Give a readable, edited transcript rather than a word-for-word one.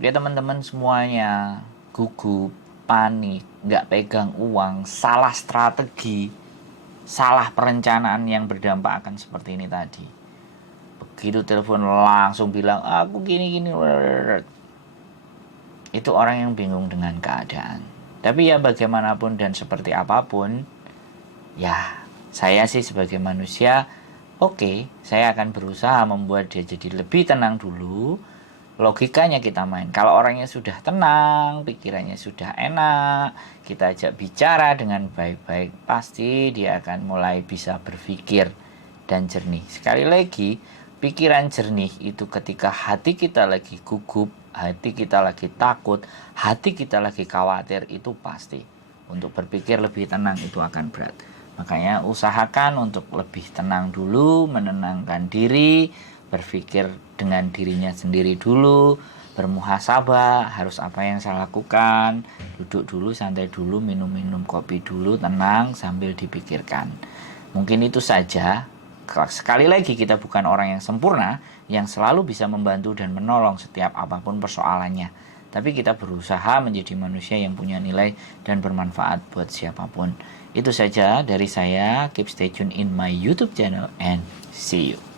Ya teman-teman semuanya gugup, panik, nggak pegang uang, salah strategi, salah perencanaan yang berdampak akan seperti ini tadi. Begitu telepon langsung bilang aku gini-gini. Itu orang yang bingung dengan keadaan. Tapi ya bagaimanapun dan seperti apapun, ya saya sih sebagai manusia, oke, saya akan berusaha membuat dia jadi lebih tenang dulu. Logikanya kita main. Kalau orangnya sudah tenang, pikirannya sudah enak, kita ajak bicara dengan baik-baik, pasti dia akan mulai bisa berpikir dan jernih. Sekali lagi, pikiran jernih itu ketika hati kita lagi gugup, hati kita lagi takut, hati kita lagi khawatir, itu pasti. Untuk berpikir lebih tenang itu akan berat. Makanya usahakan untuk lebih tenang dulu, menenangkan diri, berpikir dengan dirinya sendiri dulu, bermuhasabah, harus apa yang saya lakukan, duduk dulu, santai dulu, minum-minum kopi dulu, tenang sambil dipikirkan. Mungkin itu saja. Sekali lagi kita bukan orang yang sempurna, yang selalu bisa membantu dan menolong setiap apapun persoalannya. Tapi kita berusaha menjadi manusia yang punya nilai dan bermanfaat buat siapapun. Itu saja dari saya. Keep stay tune in my YouTube channel and see you.